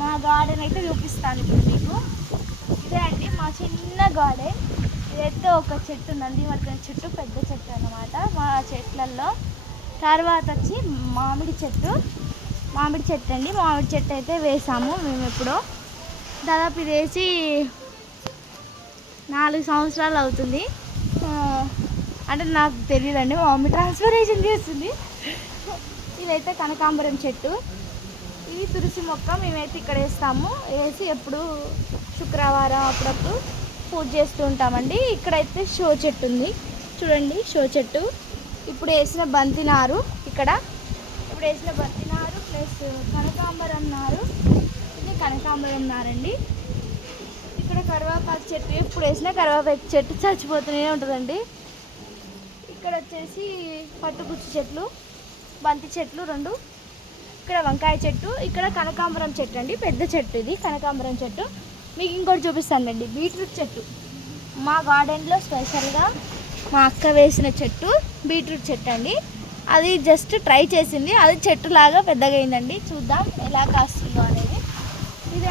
మా గార్డెన్ అయితే చూపిస్తాను ఇప్పుడు మీకు. ఇదే అండి మా చిన్న గార్డెన్. ఇదైతే ఒక చెట్టు, నందివర్ధన చెట్టు, పెద్ద చెట్టు అన్నమాట మా చెట్లల్లో. తర్వాత వచ్చి మామిడి చెట్టు అండి. మామిడి చెట్టు అయితే వేసాము మేము ఎప్పుడో. దాదాపు ఇది వేసి 4 సంవత్సరాలు అవుతుంది. అంటే నాకు తెలియదండి, మా మమ్మీ ట్రాన్స్ఫర్మేషన్ చేస్తుంది. ఇదైతే కనకాంబరం చెట్టు. ఇది తులసి మొక్క. మేమైతే ఇక్కడ వేస్తాము. వేసి ఎప్పుడు శుక్రవారం అప్పుడప్పుడు పూజ చేస్తూ ఉంటామండి. ఇక్కడైతే షో చెట్టు ఉంది చూడండి, షో చెట్టు. ఇప్పుడు వేసిన బంతినారు ఇక్కడ. ఇప్పుడు వేసిన బంతినారు ప్లస్ కనకాంబరం నారు. ఇది కనకాంబరం నారండి. ఇక్కడ కరివేపాకు చెట్టు, ఎప్పుడు వేసినా కరివేపాకు చెట్టు చచ్చిపోతూనే ఉంటుందండి. ఇక్కడ వచ్చేసి పట్టుకుచ్చు చెట్లు, బంతి చెట్లు 2. ఇక్కడ వంకాయ చెట్టు, ఇక్కడ కనకాంబరం చెట్టు అండి, పెద్ద చెట్టు ఇది కనకాంబరం చెట్టు. మీకు ఇంకోటి చూపిస్తానండి, బీట్రూట్ చెట్టు. మా గార్డెన్లో స్పెషల్గా మా అక్క వేసిన చెట్టు బీట్రూట్ చెట్టు అండి. అది జస్ట్ ట్రై చేసింది, అది చెట్టులాగా పెద్దగా అయిందండి. చూద్దాం ఎలా కాస్తుందో అనేది.